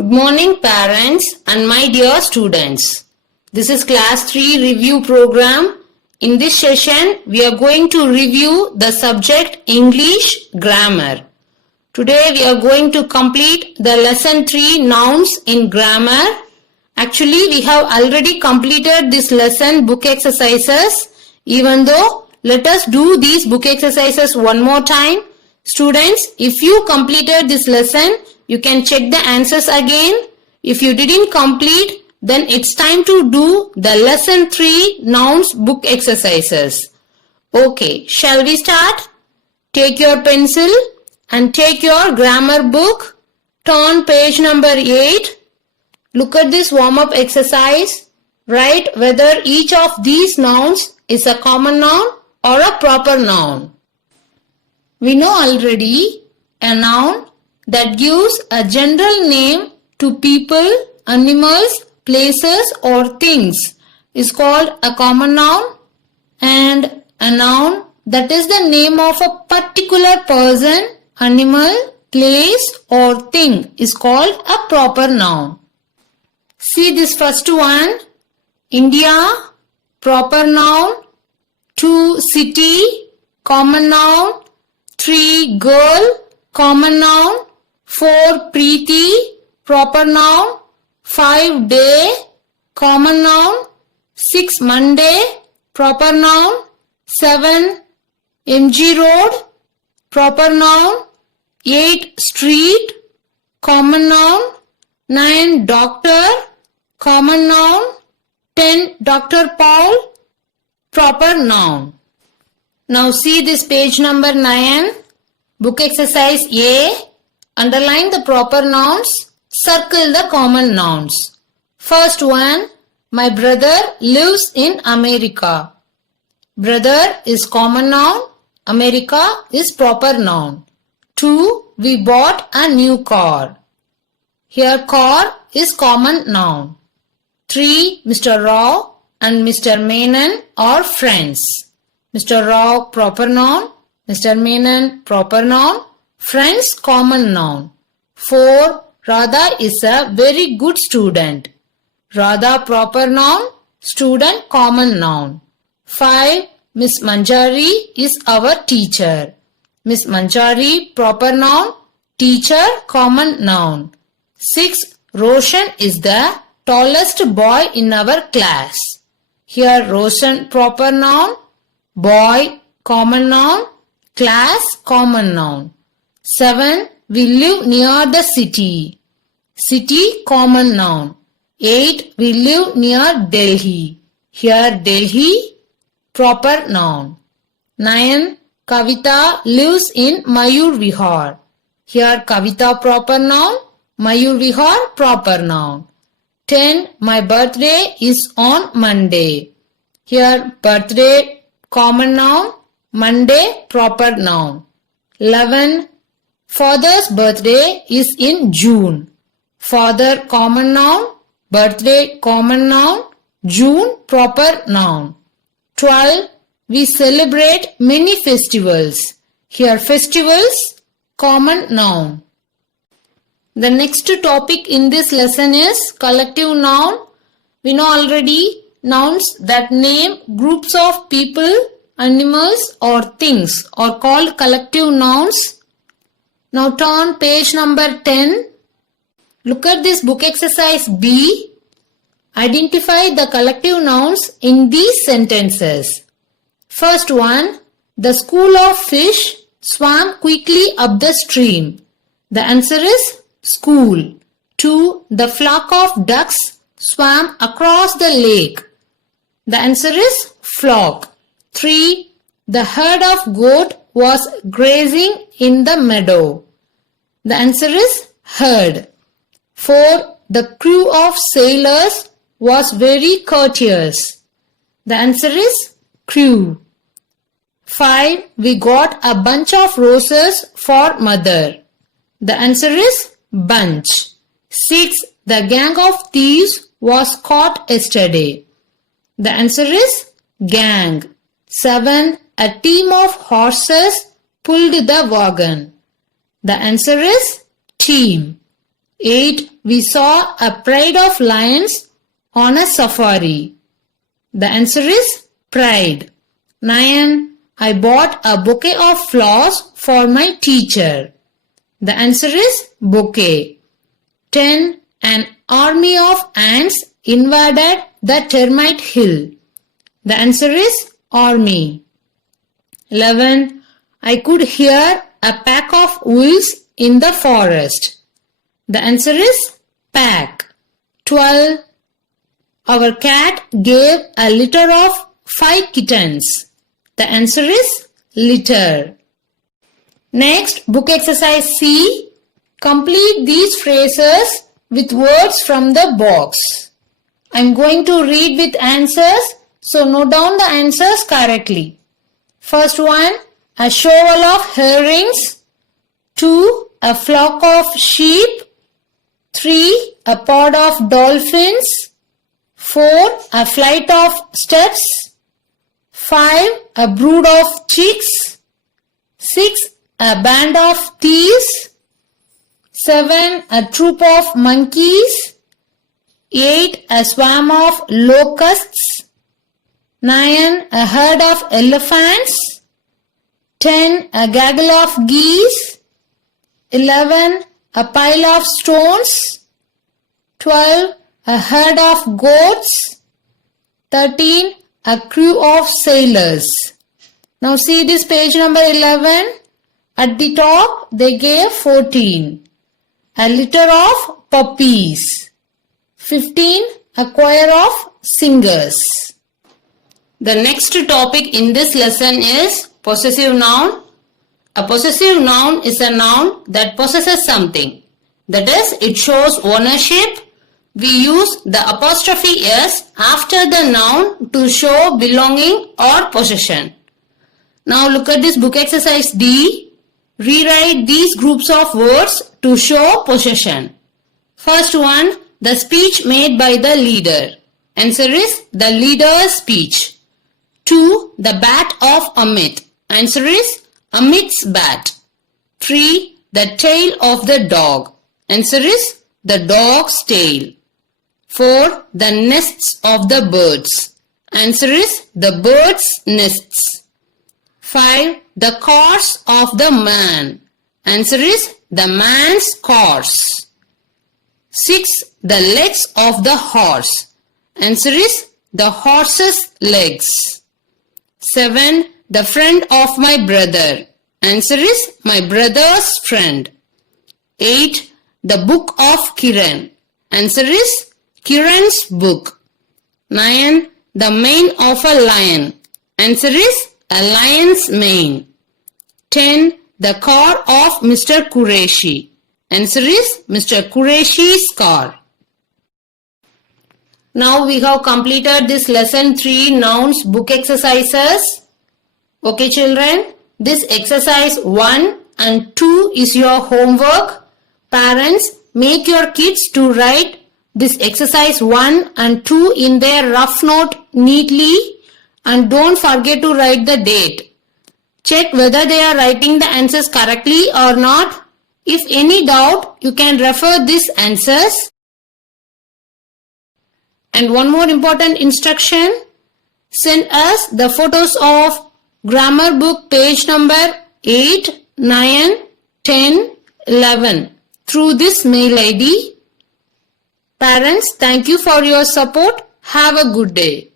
Good morning parents and my dear students. This is class 3 review program. In this session we are going to review the subject English grammar. Today we are going to complete the lesson 3 nouns in grammar. Actually we have already completed this lesson book exercises. Even though let us do these book exercises one more time. Students, if you completed this lesson, you can check the answers again. If you didn't complete, then it's time to do the lesson 3 nouns book exercises. Okay, shall we start? Take your pencil and take your grammar book. Turn page number 8. Look at this warm-up exercise. Write whether each of these nouns is a common noun or a proper noun. We know already a noun that gives a general name to people, animals, places or things is called a common noun, and a noun that is the name of a particular person, animal, place or thing is called a proper noun. See this first one, India, proper noun. 2, city, common noun. 3, girl, common noun. 4, Preeti, proper noun. 5, day, common noun. 6, Monday, proper noun. 7, MG road, proper noun. 8, street, common noun. 9, doctor, common noun. 10, Dr. Paul, proper noun. Now see this page number 9, book exercise A. Underline the proper nouns, circle the common nouns. First one, my brother lives in America. Brother is common noun, America is proper noun. 2, we bought a new car. Here car is common noun. 3, Mr. Rao and Mr. Menon are friends. Mr. Rao proper noun, Mr. Menon proper noun, friends common noun. 4, Radha is a very good student. Radha proper noun, student common noun. 5, Miss Manjari is our teacher. Miss Manjari proper noun, teacher common noun. 6, Roshan is the tallest boy in our class. Here Roshan proper noun, boy common noun, class common noun. 7, we live near the city. City common noun. 8, we live near Delhi. Here Delhi proper noun. 9, Kavita lives in Mayur Vihar. Here Kavita proper noun, Mayur Vihar proper noun. 10, my birthday is on Monday. Here birthday common noun, Monday proper noun. 11, father's birthday is in June. Father common noun, birthday common noun, June proper noun. 12, we celebrate many festivals. Here festivals common noun. The next topic in this lesson is collective noun. We know already nouns that name groups of people, animals or things are called collective nouns. Now turn page number 10. Look at this book exercise B. Identify the collective nouns in these sentences. First one, the school of fish swam quickly up the stream. The answer is school. 2, the flock of ducks swam across the lake. The answer is flock. 3, the herd of goat was grazing in the meadow. The answer is herd. 4, the crew of sailors was very courteous. The answer is crew. 5, we got a bunch of roses for mother. The answer is bunch. 6, the gang of thieves was caught yesterday. The answer is gang. 7, a team of horses pulled the wagon. The answer is team. 8. We saw a pride of lions on a safari. The answer is pride. 9. I bought a bouquet of flowers for my teacher. The answer is bouquet. 10. An army of ants invaded the termite hill. The answer is army. 11. I could hear a pack of wolves in the forest. The answer is pack. 12. Our cat gave a litter of 5 kittens. The answer is litter. Next, book exercise C. Complete these phrases with words from the box. I am going to read with answers, so note down the answers correctly. First one, a shovel of herrings. 2. A flock of sheep. 3. A pod of dolphins. 4. A flight of steps. 5. A brood of chicks. 6. A band of thieves. 7. A troop of monkeys. 8. A swarm of locusts. 9. A herd of elephants. 10. A gaggle of geese. 11. A pile of stones. 12. A herd of goats. 13. A crew of sailors. Now see this page number 11. At the top they gave 14. A litter of puppies. 15. A choir of singers. The next topic in this lesson is possessive noun. A possessive noun is a noun that possesses something. That is, it shows ownership. We use the apostrophe S after the noun to show belonging or possession. Now look at this book exercise D. Rewrite these groups of words to show possession. First one, the speech made by the leader. Answer is the leader's speech. 2. The bat of Amit. Answer is Amit's bat. 3. The tail of the dog. Answer is the dog's tail. 4. The nests of the birds. Answer is the bird's nests. 5. The cars of the man. Answer is the man's cars. 6. The legs of the horse. Answer is the horse's legs. 7. The friend of my brother. Answer is my brother's friend. 8. The book of Kiran. Answer is Kiran's book. 9. The mane of a lion. Answer is a lion's mane. 10. The car of Mr. Qureshi. Answer is Mr. Qureshi's car. Now we have completed this lesson 3 nouns book exercises. Okay children, this exercise 1 and 2 is your homework. Parents, make your kids to write this exercise 1 and 2 in their rough note neatly and don't forget to write the date. Check whether they are writing the answers correctly or not. If any doubt, you can refer these answers. And one more important instruction, send us the photos of grammar book page number 8, 9, 10, 11 through this mail ID. Parents, thank you for your support. Have a good day.